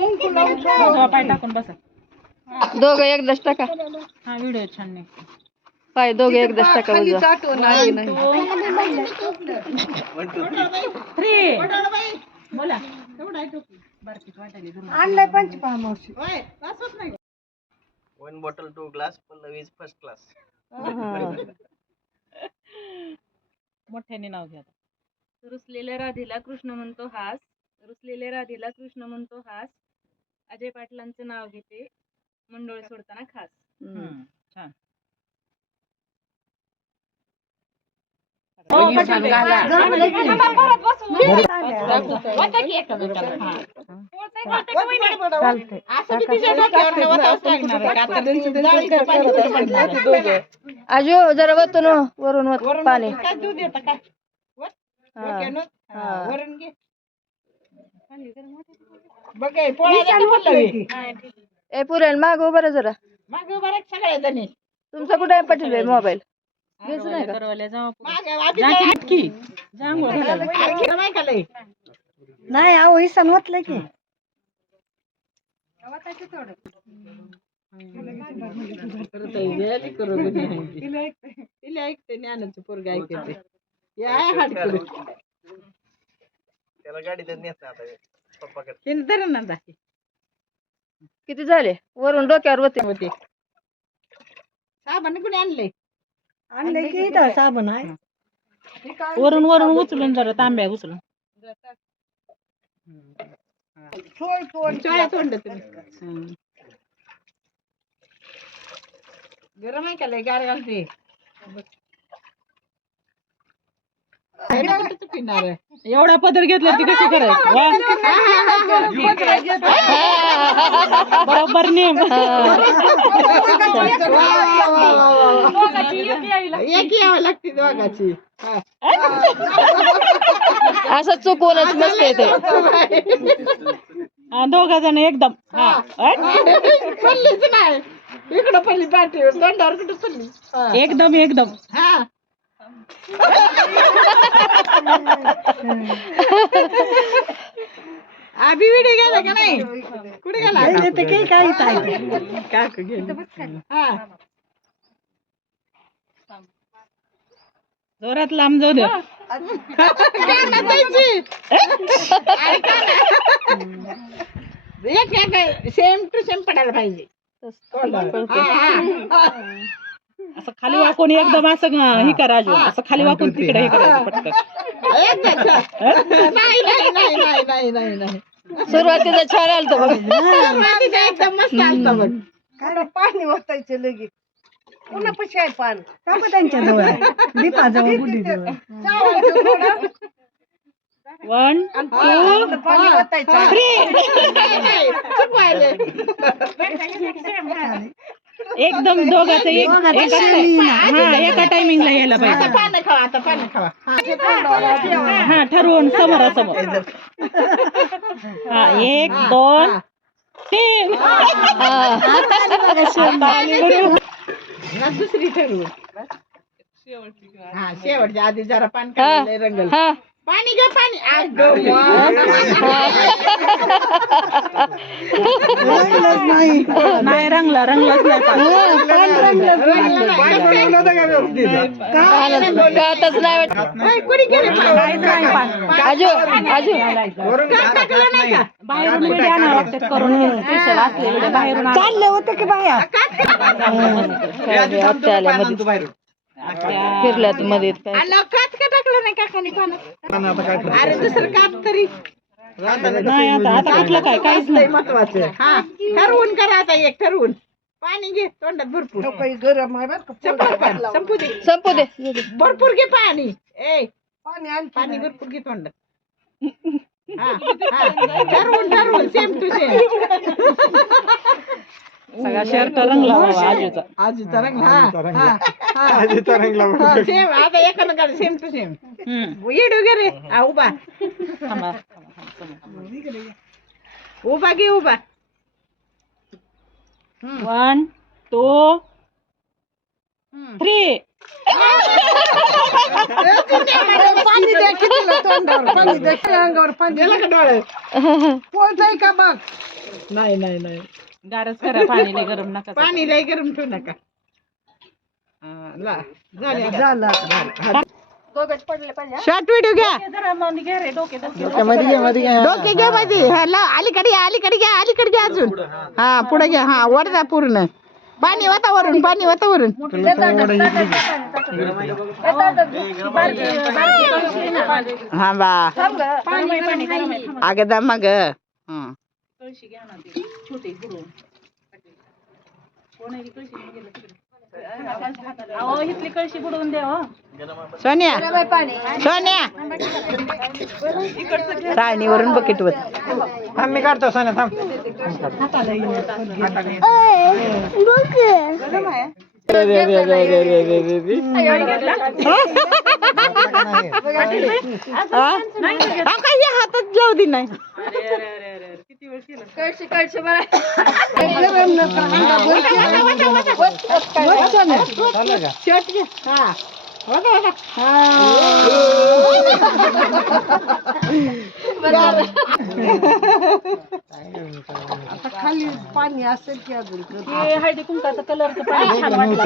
पाय टाकून बसा. दोघं एकदाच टाका. हा व्हिडिओ छान नाही. पाय दोघं एकदाच टाका. 1 2 3 बोला. आणलाय पंचपा मावशी. 1 bottle 2 glass Pallavi is first class. मोठ्याने नाव घ्या. रुसलेल्या राधेला कृष्ण म्हणतो हास. रुसलेल्या राधेला कृष्ण म्हणतो हास. अजय पाटलांचं नाव घेते मंडोळ सोडताना खास. छान. आजो जरा वतून वरून पाणी. ए पुरेल माग उभं राहा जरा. तुमचा कुठे आहे पाटील मोबाईल? नाही अहो ही सण होतलं की ज्ञानाचं पोरग ऐकते. त्याला गाडीत नेत नाही आता पप्पाकडे. तिने धर ना. किती झाले? वरून डोक्यावर होते. साबण कुणी आणले? आणलंय की इथं साबण आहे. वरून वरून उचलून जरा तांब्या उचलून. गरम आहे का लय गार घालते. एवढा पदर घेतला ती कशी करायची? बरोबर नेम. एक यावं लागते दोघाची. असं चुकवूनच मस्त येते. दोघा जण एकदम. पल्लीच नाही इकडं पल्ली पाठीवर तोंडावर कुठं पल्ली. एकदम एकदम. हा आभी विडी गेला का नाही? कुठे गेला? काकू गेली. हा जोरात लांब जाऊ दे. सेम टू सेम पडायला पाहिजे. असं खाली वाकून एकदम असं हे करायचं. असं खाली वाकून तिकडे हे करायचं पटकन. नाही सुरुवातीला छान आलत बघ. एकदम मस्त आलत बघ. पाणी ओतायचं लगेच पुन्हा पशी आहे पान त्यांच्या जवळ दीपाजवळ बुडी जवळ 1 2 पाणी ओतायचं 3 एकदम दोघांचं एका टायमिंगला यायला पाहिजे. आता पाणी खावा. हा ठरवून समोरासमोर. हा 1 2 3. दुसरी ठरवून. हा शेवटच्या आधी जरा पाणी खायला रंगल. पाणी घ्या पाणी. नाही रंगला रंगलाच नाही चालले होते की बाया फिरल्यात मध्ये कात का टाकलं नाही काकाने पाण्यात? अरे दुसरं कात तरी नाही. आता कुठलं काय काहीच नाही महत्वाचं. हा ठरवून करा आता. एक ठरवून पाणी घे तोंडात भरपूर. गरम आहे बरं का संपू दे संपू दे. भरपूर घे पाणी. पाणी भरपूर घे तोंडात. ठरवून सेम टू सेम. सगळा शर्ट रंगला आजूचा. आजूचा रंगला. सेम आता एकानं काढ सेम टू सेम. येड वगैरे उभा. उभा घे उभा. 1 2 3. पाणी द्या की तिला तोंडावर पाणी द्या की अंगावर पाणी गेला का डोळे पोळतय का बघ नाही नाही नाही गारच करा पाणी लय गरम नका पाणी लय गरम ठेवू नका झालं शॉर्ट व्हिडिओ घ्या डोके घ्या मध्ये अलीकडे घ्या अलीकडे घ्या अलीकडे घ्या अजून हा पुढे घ्या हा वरदा पूर्ण पाणी वातावरण पाणी वातावरण हा बा अगं दमा ग कळशी घ्या ना ते छोटे बुडवून कोणाची कळशी नाही गेलं तिकडे अहो इथली कळशी बुडवून द्या हो सोन्या सोन्या चाळणीवरून बकेट वर मी काढतो सोन्या थांब काही हातात जाऊ दे नाही आता खाली पाणी असेल की अजून हळदी कुंकाचं कलरचं पाणी छान वाटलं